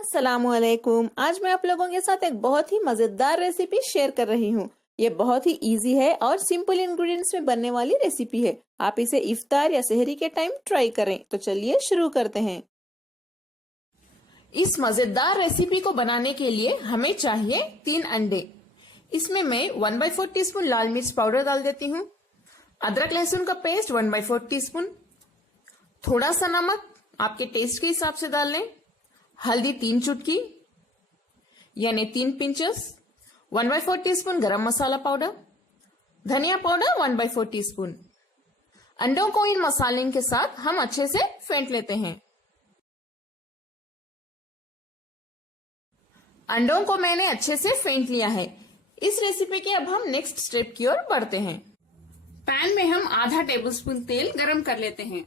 अस्सलामुअलैकुम। आज मैं आप लोगों के साथ एक बहुत ही मजेदार रेसिपी शेयर कर रही हूँ। ये बहुत ही इजी है और सिंपल इंग्रेडिएंट्स में बनने वाली रेसिपी है। आप इसे इफ्तार या सहरी के टाइम ट्राई करें। तो चलिए शुरू करते हैं। इस मजेदार रेसिपी को बनाने के लिए हमें चाहिए 3 अंडे। इसमें मैं 1/4 टीस्पून लाल मिर्च पाउडर डाल देती हूँ। अदरक लहसुन का पेस्ट 1/4 टीस्पून। थोड़ा सा नमक आपके टेस्ट के हिसाब से डाल लें। हल्दी 3 चुटकी यानी 3 पिंचेस। 1/4 टीस्पून गरम मसाला पाउडर। धनिया पाउडर 1/4 टीस्पून। अंडों को इन मसालों के साथ हम अच्छे से फेंट लेते हैं। अंडों को मैंने अच्छे से फेंट लिया है। इस रेसिपी के अब हम नेक्स्ट स्टेप की ओर बढ़ते हैं। पैन में हम आधा टेबलस्पून तेल गरम कर लेते हैं।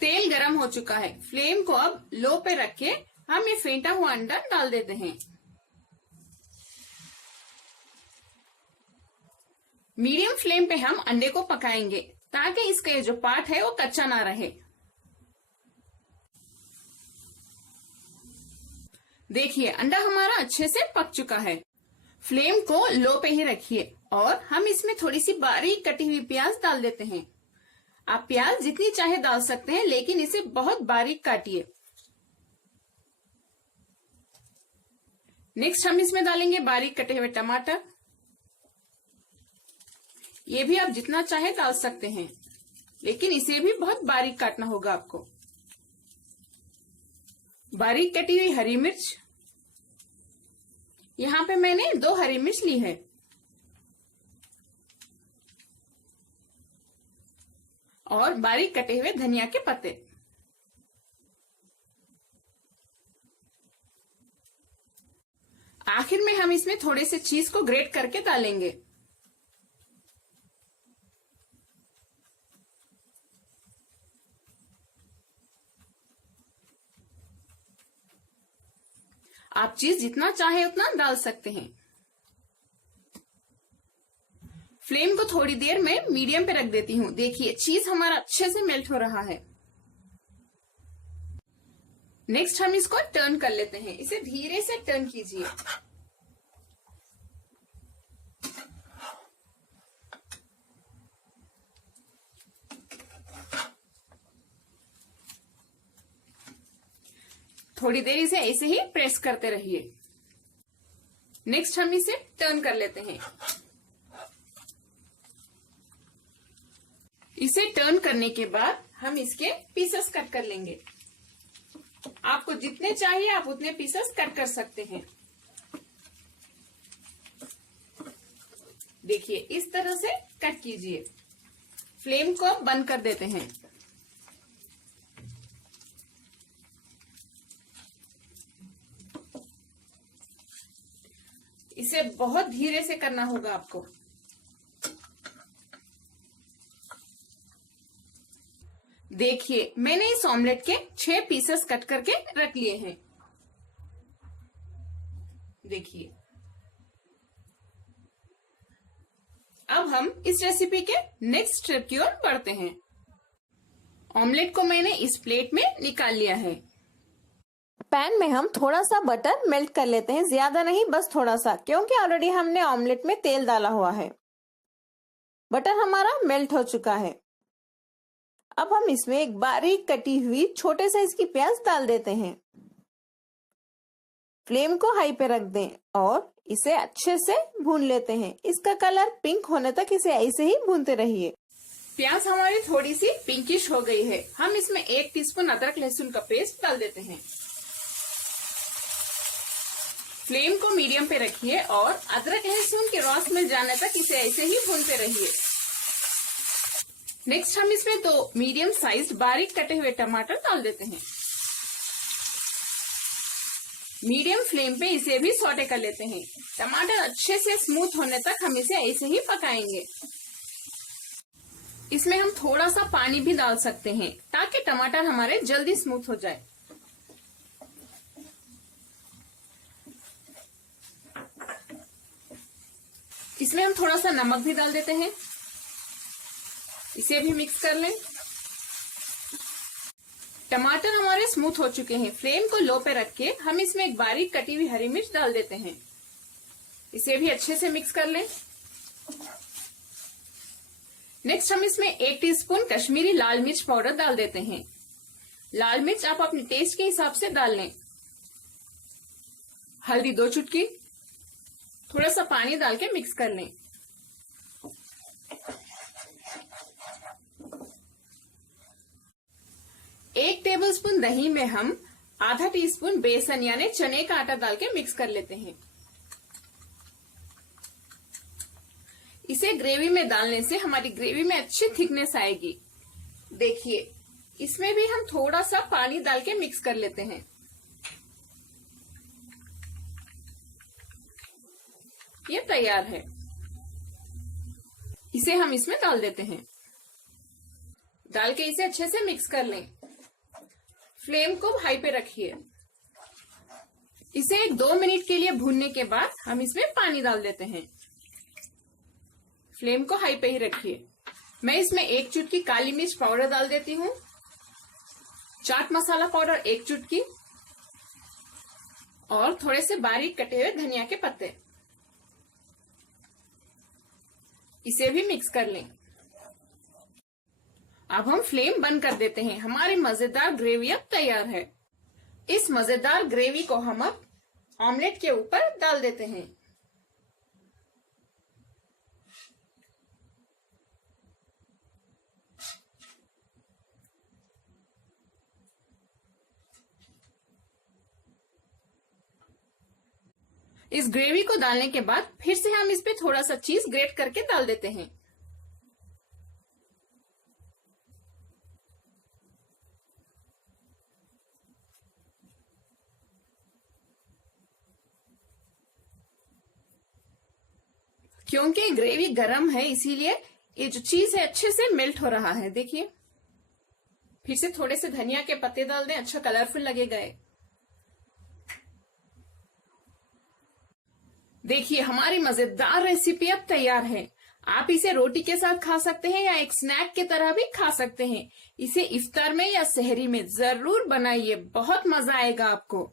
तेल गरम हो चुका है। फ्लेम को अब लो पे रख के हम ये फेंटा हुआ अंडा डाल देते हैं। मीडियम फ्लेम पे हम अंडे को पकाएंगे ताकि इसका ये जो पार्ट है वो कच्चा ना रहे। देखिए अंडा हमारा अच्छे से पक चुका है। फ्लेम को लो पे ही रखिए और हम इसमें थोड़ी सी बारीक कटी हुई प्याज डाल देते हैं। आप प्याज जितनी चाहे डाल सकते हैं, लेकिन इसे बहुत बारीक काटिए। नेक्स्ट हम इसमें डालेंगे बारीक कटे हुए टमाटर। ये भी आप जितना चाहे डाल सकते हैं, लेकिन इसे भी बहुत बारीक काटना होगा आपको। बारीक कटी हुई हरी मिर्च, यहाँ पे मैंने 2 हरी मिर्च ली है। और बारीक कटे हुए धनिया के पत्ते। आखिर में हम इसमें थोड़े से चीज को ग्रेट करके डालेंगे। आप चीज जितना चाहे उतना डाल सकते हैं। फ्लेम को थोड़ी देर में मीडियम पे रख देती हूँ। देखिए चीज हमारा अच्छे से मेल्ट हो रहा है। नेक्स्ट हम इसको टर्न कर लेते हैं। इसे धीरे से टर्न कीजिए। थोड़ी देर इसे ऐसे ही प्रेस करते रहिए। नेक्स्ट हम इसे टर्न कर लेते हैं। इसे टर्न करने के बाद हम इसके पीसेस कट कर लेंगे। आपको जितने चाहिए आप उतने पीसेस कट कर सकते हैं। देखिए इस तरह से कट कीजिए। फ्लेम को बंद कर देते हैं। इसे बहुत धीरे से करना होगा आपको। देखिए मैंने इस ऑमलेट के 6 पीसेस कट करके रख लिए हैं। देखिए अब हम इस रेसिपी के नेक्स्ट स्टेप की ओर बढ़ते हैं। ऑमलेट को मैंने इस प्लेट में निकाल लिया है। पैन में हम थोड़ा सा बटर मेल्ट कर लेते हैं। ज्यादा नहीं, बस थोड़ा सा, क्योंकि ऑलरेडी हमने ऑमलेट में तेल डाला हुआ है। बटर हमारा मेल्ट हो चुका है। अब हम इसमें एक बारीक कटी हुई छोटे साइज की प्याज डाल देते हैं। फ्लेम को हाई पे रख दें और इसे अच्छे से भून लेते हैं। इसका कलर पिंक होने तक इसे ऐसे ही भूनते रहिए। प्याज हमारी थोड़ी सी पिंकिश हो गई है। हम इसमें 1 टीस्पून अदरक लहसुन का पेस्ट डाल देते हैं। फ्लेम को मीडियम पे रखिए और अदरक लहसुन के रस मिल जाने तक इसे ऐसे ही भूनते रहिए। नेक्स्ट हम इसमें 2 मीडियम साइज बारीक कटे हुए टमाटर डाल देते हैं। मीडियम फ्लेम पे इसे भी सौटे कर लेते हैं। टमाटर अच्छे से स्मूथ होने तक हम इसे ऐसे ही पकाएंगे। इसमें हम थोड़ा सा पानी भी डाल सकते हैं ताकि टमाटर हमारे जल्दी स्मूथ हो जाए। इसमें हम थोड़ा सा नमक भी डाल देते हैं। इसे भी मिक्स कर लें। टमाटर हमारे स्मूथ हो चुके हैं। फ्लेम को लो पे रख के हम इसमें एक बारीक कटी हुई हरी मिर्च डाल देते हैं। इसे भी अच्छे से मिक्स कर लें। नेक्स्ट हम इसमें 1 टीस्पून कश्मीरी लाल मिर्च पाउडर डाल देते हैं। लाल मिर्च आप अपने टेस्ट के हिसाब से डाल लें। हल्दी 2 चुटकी, थोड़ा सा पानी डाल के मिक्स कर लें। एक टेबलस्पून दही में हम आधा टीस्पून बेसन यानी चने का आटा डाल के मिक्स कर लेते हैं। इसे ग्रेवी में डालने से हमारी ग्रेवी में अच्छी थिकनेस आएगी। देखिए, इसमें भी हम थोड़ा सा पानी डाल के मिक्स कर लेते हैं। ये तैयार है। इसे हम इसमें डाल देते हैं। डाल के इसे अच्छे से मिक्स कर लें। फ्लेम को हाई पे रखिए। इसे 2 मिनट के लिए भूनने के बाद हम इसमें पानी डाल देते हैं। फ्लेम को हाई पे ही रखिए। मैं इसमें 1 चुटकी काली मिर्च पाउडर डाल देती हूँ, चाट मसाला पाउडर 1 चुटकी और थोड़े से बारीक कटे हुए धनिया के पत्ते। इसे भी मिक्स कर लें। अब हम फ्लेम बंद कर देते हैं। हमारी मजेदार ग्रेवी अब तैयार है। इस मजेदार ग्रेवी को हम अब ऑमलेट के ऊपर डाल देते हैं। इस ग्रेवी को डालने के बाद फिर से हम इस पे थोड़ा सा चीज ग्रेट करके डाल देते हैं। क्योंकि ग्रेवी गरम है इसीलिए ये जो चीज है अच्छे से मेल्ट हो रहा है। देखिए, फिर से थोड़े से धनिया के पत्ते डाल दें, अच्छा कलरफुल लगेगा। देखिए, हमारी मजेदार रेसिपी अब तैयार है। आप इसे रोटी के साथ खा सकते हैं या एक स्नैक की तरह भी खा सकते हैं। इसे इफ्तार में या सहरी में जरूर बनाइए, बहुत मजा आएगा आपको।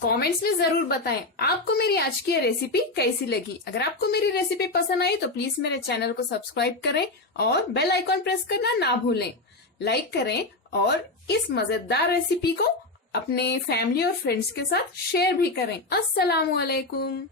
कमेंट्स में जरूर बताएं आपको मेरी आज की रेसिपी कैसी लगी। अगर आपको मेरी रेसिपी पसंद आई तो प्लीज मेरे चैनल को सब्सक्राइब करें और बेल आइकॉन प्रेस करना ना भूलें। लाइक करें और इस मजेदार रेसिपी को अपने फैमिली और फ्रेंड्स के साथ शेयर भी करें। अस्सलामुअलैकुम।